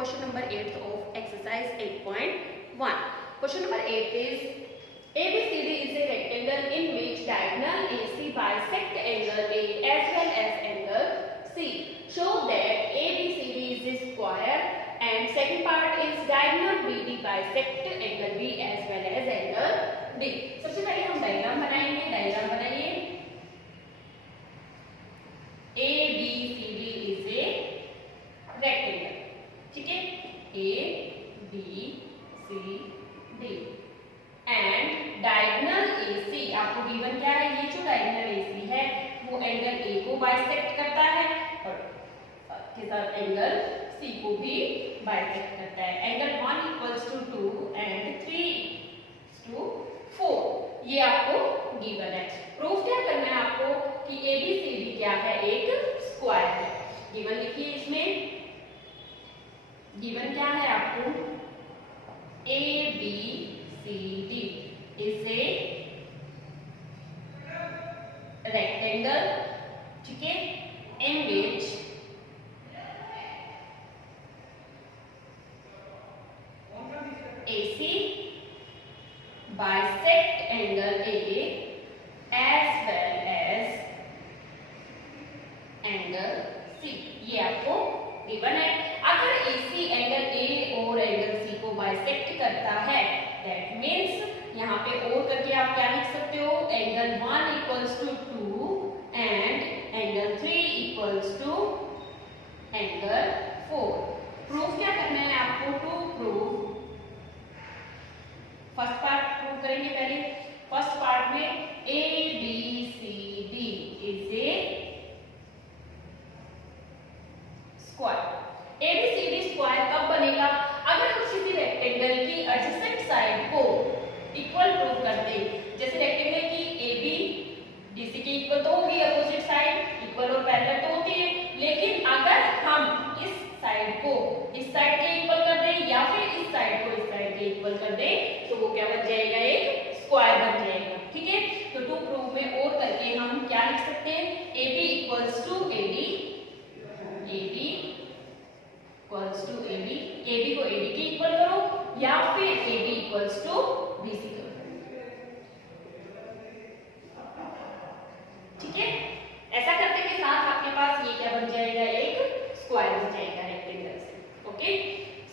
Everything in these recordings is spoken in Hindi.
question number 8 of exercise 8.1. Question number 8 is ABCD is a rectangle in which diagonal AC bisect angle A as well as angle C. Show that ABCD is a square and second part is diagonal BD bisect angle B as well as angle D. सबसे पहले हम डायग्राम बनाएंगे. डायग्राम बनाइए. ABCD is a rectangle. ठीक है. ABCD एंड डायगोनल AC आपको गिवन क्या है? ये जो डायगोनल AC है वो एंगल A को बाइसेक्ट करता है और के साथ एंगल C को भी बाइसेक्ट करता है. Angle 1 equals to 2 and 3 to 4 ये आपको गिवन है. प्रूफ क्या करना है आपको कि ABCD क्या है? एक स्क्वायर है. गिवन लिखिए. इसमें गिवन क्या है आपको? ABCD is a rectangle, ठीक है, in which AC bisect angle A as well as angle C. ये आपको गिवन है. अगर AC एंगल A और एंगल C को बाइसेक्ट करता है दैट मीन्स यहाँ पे और करके आप क्या लिख सकते हो? Angle 1 equals to 2 and angle 3 equals to angle 4. Proof क्या करना है आपको? To prove first part prove करेंगे पहले. फर्स्ट पार्ट में ABCD is a square. ABCD square कब बनेगा? अगर हम किसी रेक्टेंगल की एडजेसेंट साइड को इक्वल प्रूव करते. जैसे रेक्टेंगल की AB DC के इक्वल तो होगी, अपोजिट साइड इक्वल और पैरेलल तो होती है. लेकिन अगर हम इस साइड को इस साइड के इक्वल कर दें या फिर इस साइड को इस साइड के इक्वल कर दें तो वो क्या बन जाएगा? एक स्क्वायर बन जाएगा. ठीक है. तो टू प्रूव में और करके हम क्या लिख सकते हैं? AB equals to AD, AB equals to AB, AB को AD के इक्वल करो या फिर AB इक्वल्स टू BC करो. ठीक है. ऐसा करने के साथ आपके पास ये क्या बन जाएगा? एक स्क्वायर बन जाएगा रेक्टेंगल से. ओके.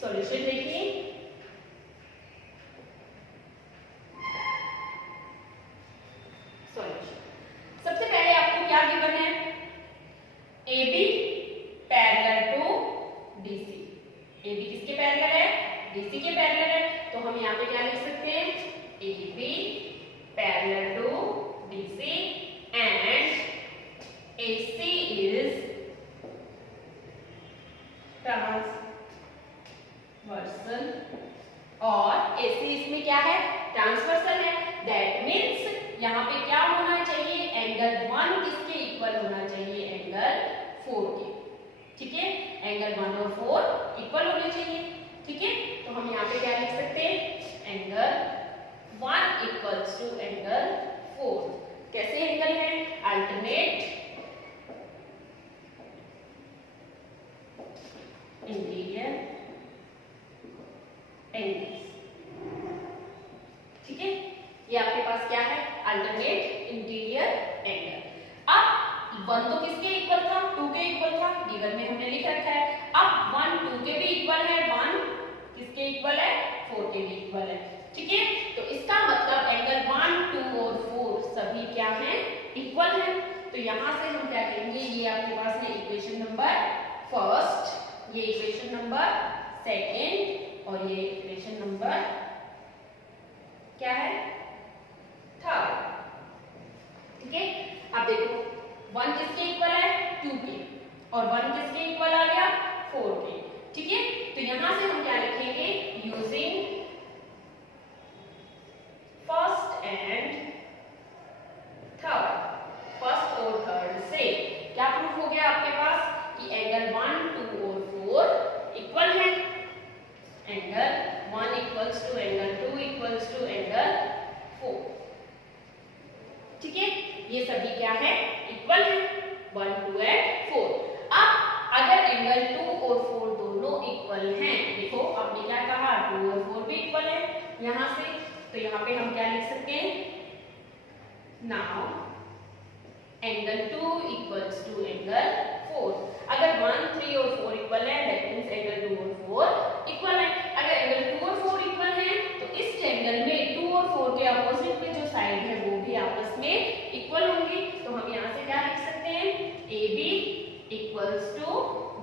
सॉल्यूशन देखिए. सॉल्यूशन सबसे पहले आपको क्या गिवन है? AB parallel to DC. AB किसके पैरेलल है? DC के पैरेलल है. तो हम यहाँ पे क्या लिख सकते हैं? AB parallel to DC and AC is transversal और AC इसमें क्या है? ट्रांसवर्सल है. दैट मीन्स यहाँ पे क्या होना चाहिए? एंगल 1 किसके इक्वल होना चाहिए? एंगल 4 के. ठीक है. एंगल 1 और 4 इक्वल होने चाहिए. ठीक है. तो हम यहाँ पे क्या लिख सकते हैं? Angle 1 equals to angle 4. कैसे एंगल है? Alternate interior angles. ठीक है. ये आपके पास क्या है? Alternate interior angle. अब 1 तो किसके इक्वल था? 2 के इक्वल था. गिवन में हमने लिख रखा है. अब 1 2 के भी इक्वल है. 1 किसके इक्वल है? 4 के भी इक्वल है. ठीक है. तो इसका मतलब एंगल 1 2 और 4 सभी क्या हैं? इक्वल हैं. तो यहां से हम क्या करेंगे? ये आपके पास है इक्वेशन नंबर फर्स्ट, ये इक्वेशन नंबर सेकंड और ये इक्वेशन नंबर क्या है? थर्ड. ठीक है. अब देखो 1 किसके इक्वल है? 2 के और 1 किसके इक्वल आ गया? 4 के. ठीक है. तो यहां से हम क्या लिखेंगे? Using first and third. First और थर्ड से क्या प्रूफ हो गया आपके पास कि एंगल 1 2 और 4 इक्वल है. Angle 1 equals to angle 2 equals to angle 4. ठीक है. ये सभी क्या है? इक्वल है. 1 2 एंड 4. अब अगर एंगल 2 और 4 दोनों इक्वल इक्वल हैं। देखो आपने क्या कहा, 2 और 4 भी इक्वल है यहाँ से, तो यहाँ पे हम क्या लिख सकते हैं, now angle 2 equals to angle 4। अगर 1, 3 और 4 इक्वल है दैट मींस एंगल 2 और 4 इक्वल है। अगर एंगल 2 और 4 इक्वल है तो इस ट्रायंगल में 2 और 4 के अपोजिट में जो साइड है वो भी आपस में इक्वल होंगी। तो हम यहाँ से क्या लिख सकते हैं, AB equals to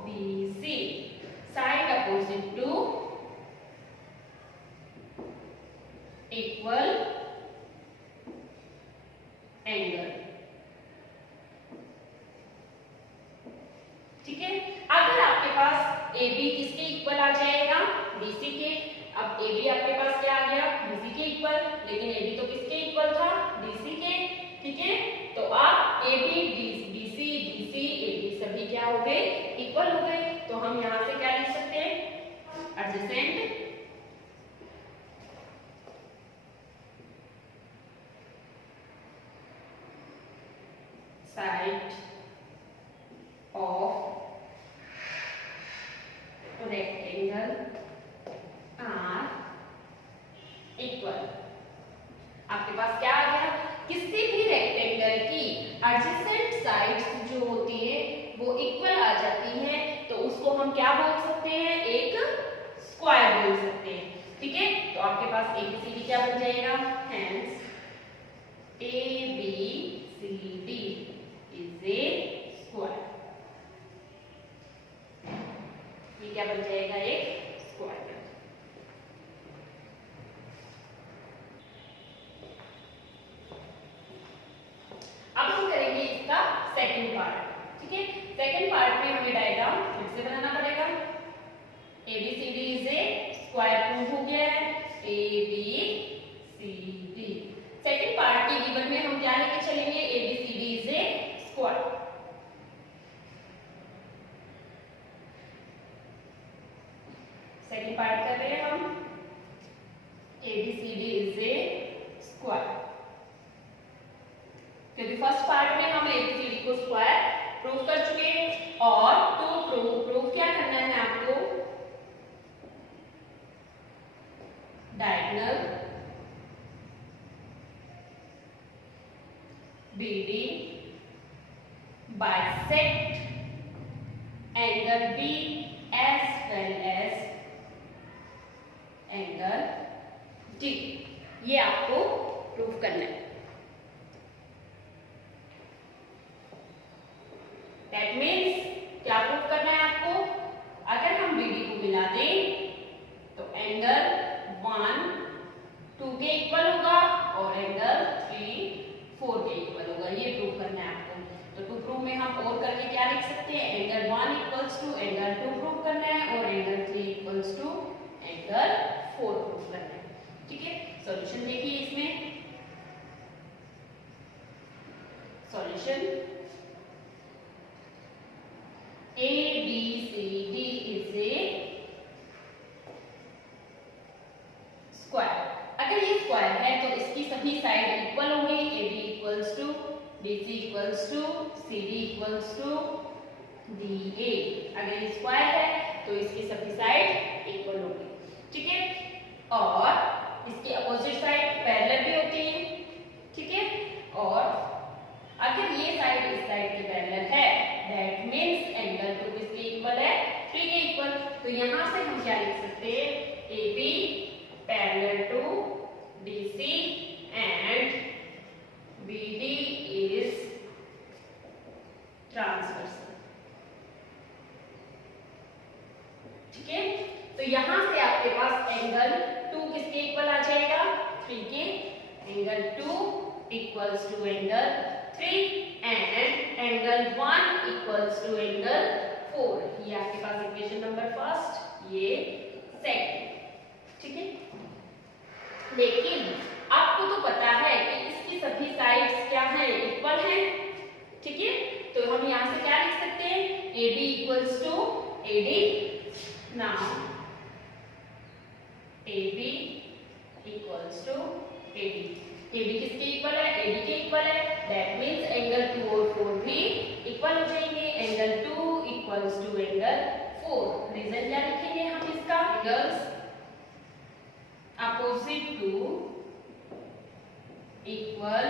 BC, side opposite to equal angle. ठीक है, अगर आपके पास AB किसके इक्वल आ जाएगा, BC के। अब AB आपके पास क्या आ गया, BC के इक्वल, लेकिन AB तो किसके इक्वल था, DC के। ठीक है, तो आप AB BC DC AB सभी क्या हो गए, इक्वल हो गए। तो हम यहां से क्या लिख सकते हैं, adjacent side of rectangle are equal. आपके पास क्या आ गया, किसी भी रेक्टेंगल की एडजेसेंट साइड्स जो होती है वो इक्वल आ जाती हैं, तो उसको हम क्या बोल सकते हैं, एक स्क्वायर बोल सकते हैं। ठीक है, तो आपके पास ABCD क्या बन जाएगा, hence ABCD is a square. ये क्या बन जाएगा, एक स्क्वायर। अब हम करेंगे इसका सेकंड पार्ट। ठीक है, सेकंड पार्ट में हमें डायग्राम फिर से बनाना पड़ेगा। ABCD is a square prove हो गया है, ABCD। सेकंड पार्ट के गिवन में हम क्या लेके चलेंगे, ABCD is a square. Second part कर रहे हैं हम, ABCD इज ए स्क्वायर, क्योंकि फर्स्ट पार्ट में हम ABCD को स्क्वायर प्रूव कर चुके हैं। और टू प्रूव क्या करना है आपको, diagonal BD bisect angle B as well as angle D, ये आपको प्रूव करना है। दैट मीन्स क्या प्रूव करना है आपको, अगर हम BD को मिला दें तो एंगल 1 2 के इक्वल होगा और एंगल 3 4 के इक्वल होगा, ये प्रूव करना है आपको। तो टू प्रूव में हम और करके क्या लिख सकते हैं, angle 1 equals to angle 2 prove करना है और angle 3 equals to angle 4 prove करना है। ठीक है, सॉल्यूशन देखिए इसमें, solution ABCD is a square. अगर ये स्क्वायर है तो इसकी सभी साइड इक्वल होंगी, AB equals to BC equals to CD equals to DA। अगर ये स्क्वायर है तो इसकी सभी साइड इक्वल होंगी। ठीक है, और इसकी अपोजिट साइड पैरेलल भी होती है। ठीक है, और अगर ये साइड इस साइड के पैरेलल है दैट मींस एंगल 2 किसके इक्वल है, 3 के इक्वल। तो यहां से हम क्या लिख सकते हैं, AB parallel to BC and BD is transversal. ठीक है, तो यहां से आपके पास एंगल 2 किसके इक्वल आ जाएगा, 3 के। Angle 2 equals to angle 3 and angle 1 equals to angle 4। ये आपके पास इक्वेशन नंबर फर्स्ट, ये सेकंड। ठीक है, लेकिन आपको तो पता है कि इसकी सभी साइड्स क्या हैं, इक्वल हैं। ठीक है, तो हम यहां से क्या लिख सकते हैं, AB equals to AD। Now AB equals to AD। AB किसके इक्वल है, AD के इक्वल है। दैट मींस एंगल 2 और 4 भी इक्वल हो जाएंगे। Angle 2 equals to angle 4। Reason क्या लिखेंगे हम इसका? Angles opposite to equal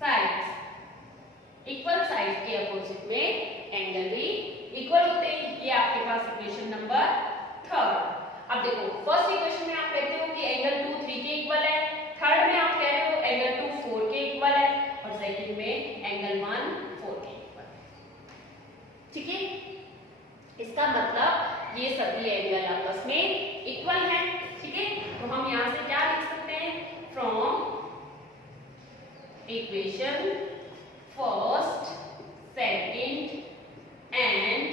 sides, equal side के अपोजिट में एंगल भी इक्वल होते हैं। ये आपके पास इक्वेशन नंबर 3। अब देखो फर्स्ट इक्वेशन में आप कहते हो कि एंगल 2 3 के इक्वल है, थर्ड में आप कह रहे हो एंगल 2 4 के इक्वल है, और सेकंड में एंगल 1 4 के इक्वल है। ठीक है, इसका मतलब ये सभी एंगल आपस में इक्वल हैं। ठीक है, तो हम यहां से क्या लिख सकते हैं? From equation first, second and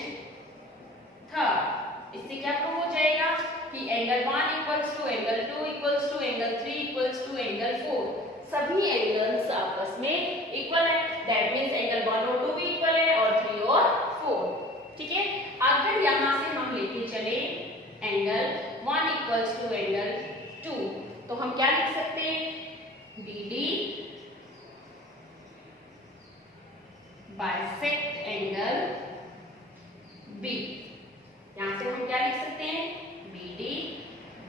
third, इससे क्या प्रूव हो जाएगा कि angle 1 equals to angle 2 equals to angle 3 equals to angle 4, सभी एंगल्स आपस में इक्वल है। दैट मींस एंगल 1 और 2 भी इक्वल है और 3 और 4। ठीक है, अगर यहां से हम लेके चले एंगल 1 इक्वल्स टू एंगल 2, तो हम क्या लिख सकते हैं? BD bisect angle B। यहां से हम क्या लिख सकते हैं? BD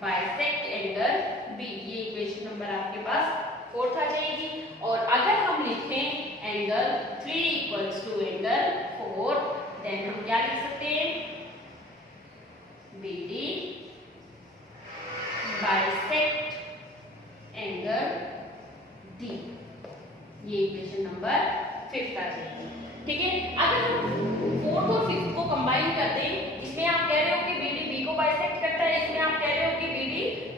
bisect angle B। ये इक्वेशन नंबर आपके पास 4 आ जाएगी। और अगर हम लिखें angle 3 equals to angle 4, then हम क्या लिख सकते हैं? BD bisect angle D। ये इक्वेशन नंबर 5 आ जाएगी। ठीक है, अगर हम 4th और 5th को कंबाइन कर दें, इसमें आप कह रहे हो कि BD B को बाइसेक्ट करता है, इसमें आप कह रहे हो कि BD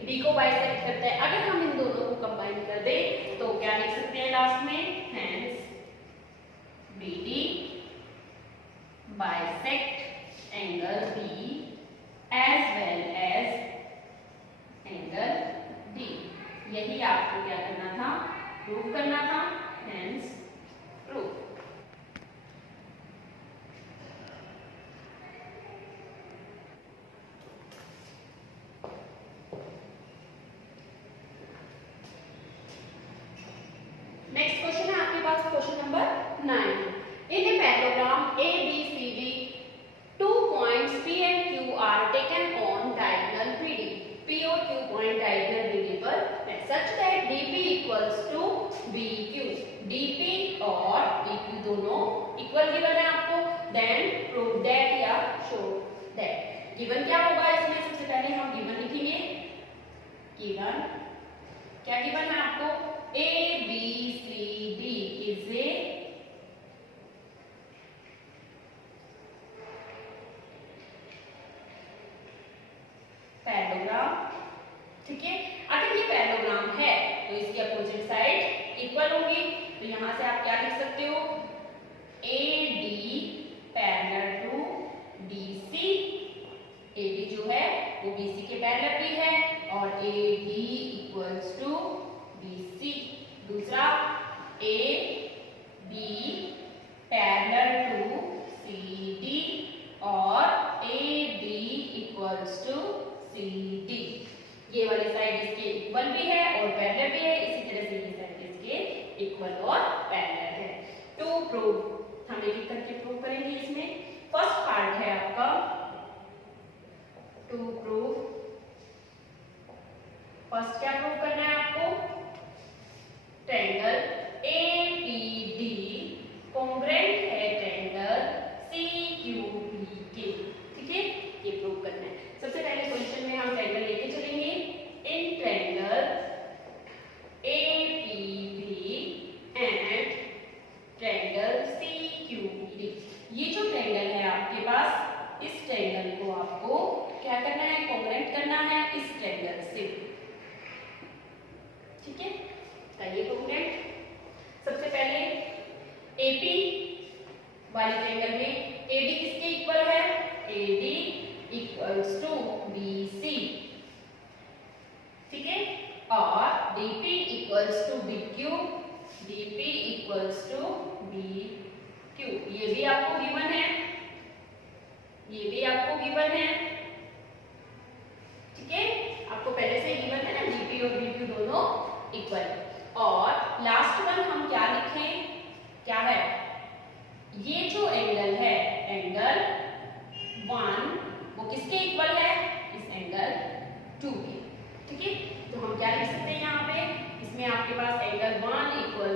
B को बाइसेक्ट करता है। अगर हम इन दोनों को कंबाइन कर दें तो क्या लिख सकते हैं लास्ट में? Hence BD bisect angle B as well as angle D। यही आपको क्या करना था? प्रूव करना था। Hence prove. नेक्स्ट क्वेश्चन है आपके पास question number 9। In A पैराग्राम ABCD, 2 points P and Q are taken on diagonal BD. P और Q पॉइंट डायगोनल BD पर है, such that DP equals to BQ. DP और BQ दोनों इक्वल गिवन है आपको। Then prove that या show that. गिवन क्या होगा इसमें? सबसे पहले हम गिवन लिखेंगे। गिवन क्या गिवन है आपको? ABCD is a पैराग्राम। ठीक है, अगर ये पैराग्राम है तो इसकी अपोजिट साइड इक्वल होगी। तो यहां से आप क्या लिख सकते हो? AD parallel to BC। AD जो है वो BC के पैरेलल भी है, और AD इक्वल्स टू BC। दूसरा AB पैरेलल टू CD और AD इक्वल्स टू CD। ये वाली साइड इसके इक्वल भी है और पैरेलल भी है, इसी तरह से ये साइड इसके इक्वल और पैरेलल है। टू प्रूव, हम एक एक करके प्रूव करेंगे। इसमें फर्स्ट पार्ट है आपका टू प्रूव। फर्स्ट क्या प्रूव करना है आपको? ट्रायंगल APD कॉन्ग्रुएंट है ट्रायंगल CQB के। ठीक है, ये प्रूव करना है। सबसे पहले क्वेश्चन में हम ट्रायंगल लेके चलेंगे। In triangle APB and triangle CQB, ये जो ट्रायंगल है आपके पास, इस ट्रायंगल को आपको क्या करना है? कॉन्ग्रुएंट करना है इस ट्रायंगल से। ठीक है, करिए कॉन्ग्रुएंट। सबसे पहले AP वाले ट्रायंगल में AD किसके इक्वल है? AD equals to BC। ठीक है, और DP equals to BQ। DP equals to BQ। ये भी आपको गिवन है, ये भी आपको गिवन है। ठीक है, आपको पहले से गिवन है ना, DP और BQ दोनों इक्वल है। और लास्ट वन हम क्या लिखें? क्या है? ये जो एंगल है, angle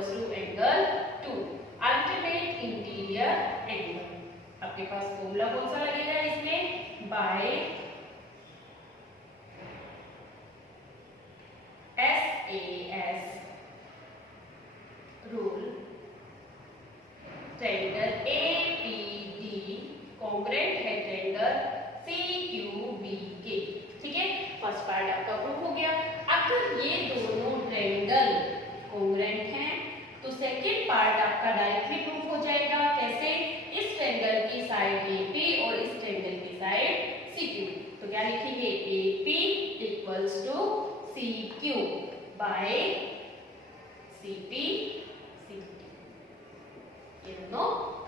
equals to angle 2, alternate interior angle. आपके पास फॉर्मूला कौन सा लगेगा इसमें, by SAS rule triangle APD congruent है ट्रायंगल CQBK। ठीक है, फर्स्ट पार्ट आपका प्रूफ हो गया। अगर ये दोनों ट्रायंगल कॉन्ग्रुएंट हैं तो सेकंड पार्ट आपका डायरेक्टली प्रूफ हो जाएगा। कैसे, इस ट्रायंगल की साइड AP और इस ट्रायंगल की साइड CQ। तो क्या लिखेंगे, AP equals to CQ by CP CT। ये दोनों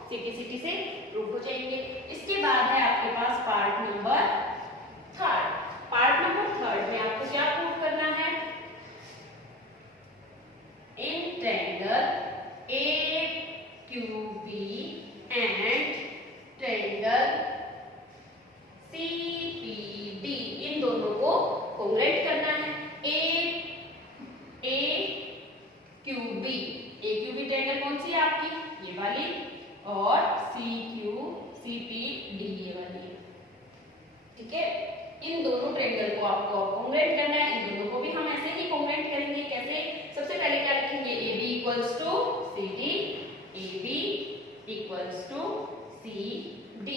CP से प्रूफ हो जाएंगे। इसके बाद है आपके पास part number third. Part number third में आपको क्या प्रूफ करना है, in triangle AQB and triangle CPD, इन दोनों को कॉन्ग्रुएंट करना है। AQB ट्रायंगल कौन सी है आपकी, ये वाली, और CPD ये वाली। ठीक है, इन दोनों ट्रायंगल को आपको कॉन्ग्रुएंट करना है। इन दोनों को भी हम ऐसे ही कॉन्ग्रुएंट करेंगे। कैसे, सबसे पहले क्या लिखेंगे, AB equals to CD, AB equals to CD,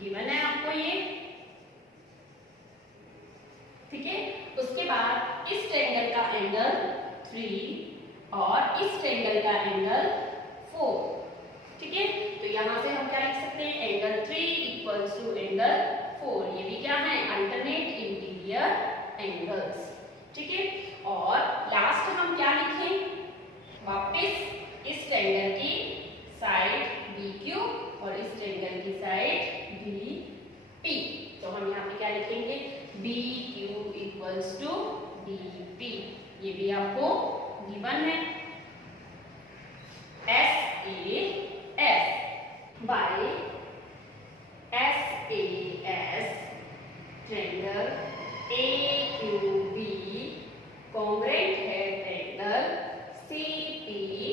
given है आपको ये। ठीक है, उसके बाद इस ट्रायंगल का एंगल 3 और इस ट्रायंगल का एंगल 4। ठीक है, तो यहां से हम क्या लिख सकते हैं, एंगल 3 इक्वल्स टू एंगल 4। ये भी क्या है, अल्टरनेट इंटीरियर एंगल्स। ठीक है, और लास्ट हम क्या लिखें, वापस इस ट्रायंगल की साइड BQ और इस ट्रायंगल की साइड BP। तो हम यहाँ पे क्या लिखेंगे, BQ इक्वल्स टू BP। ये भी आपको गिवन है। SAS by SAS triangle AQB congruent है ट्रायंगल CPDK।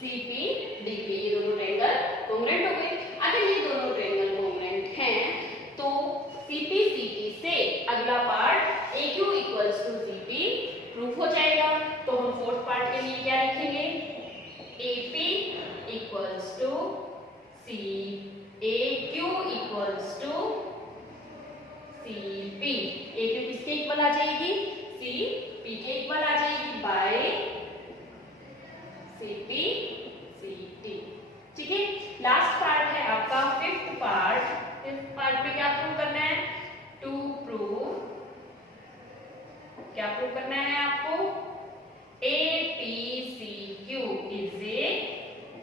ये दोनों ट्रायंगल कॉन्ग्रुएंट हो गए। अगर ये दोनों ट्रायंगल कॉन्ग्रुएंट हैं तो CPCT से अगला part AQ equals to CP proof हो जाएगा। तो हम फोर्थ पार्ट के लिए क्या लिखेंगे, AP equals to AQ equals to CP। AQ किसके इक्वल आ जाएगी, CP के इक्वल आ जाएगी बाय CP CT। ठीक है, लास्ट पार्ट है आपका फिफ्थ पार्ट। फिफ्थ पार्ट में क्या प्रूव करना है, क्या प्रूव करना है आपको, APCQ is a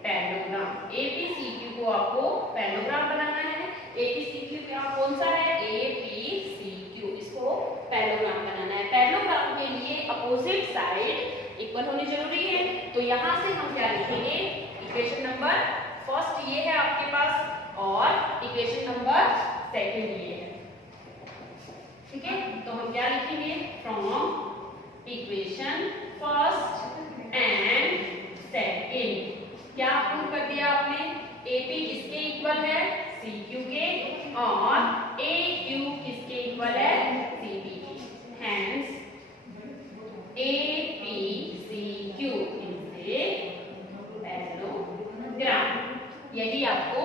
parallelogram. APCQ को आपको पैरेललोग्राम बनाना है। APCQ क्या कौन सा है, APCQ, इसको पैरेललोग्राम बनाना है। पैरेललोग्राम के लिए अपोजिट साइड इक्वल होनी जरूरी है। तो यहां से हम क्या लिखेंगे, इक्वेशन नंबर फर्स्ट ये है आपके पास और इक्वेशन नंबर सेकंड ये है। ठीक है, तो हम क्या लिखेंगे, from equation first and second क्या प्रूव कर दिया आपने, AP किसके इक्वल है, CQ के, और AQ किसके इक्वल है, CP के। Hence APCQ is a parallelogram. यदि आपको